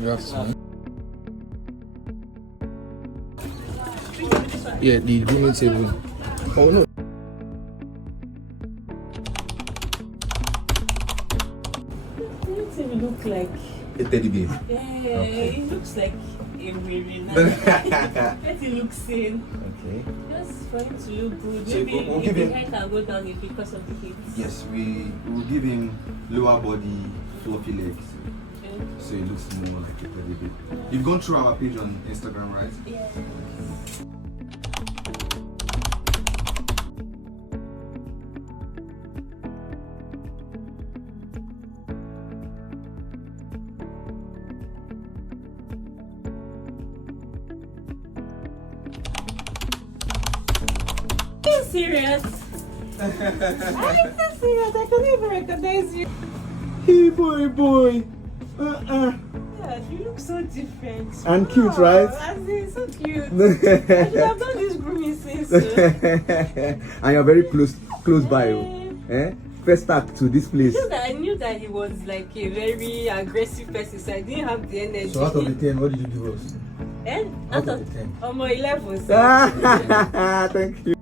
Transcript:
You have to. Yeah, the grooming table. Oh no. Doesn't even look like A teddy bear. yeah, Okay. it looks like a weary let it look sane. Okay. Just for him to look good. So Maybe we'll give the him- hair can go down a bit because of the heat. Yes, we will give him lower body, fluffy legs. Okay. So it looks more like a teddy bear. You've gone through our page on Instagram, right? Yeah. Are you serious? I'm so serious. I couldn't even recognize you. Hey boy. Yeah, you look so different. And cute, right? As in, so cute. I should have done this grooming since. And you're very close by. Eh? First start to this place. I knew that he was like a very aggressive person, so I didn't have the energy. So out of the 10, what did you give us? Eh? Out of the 10. Almost 11. So. Thank you.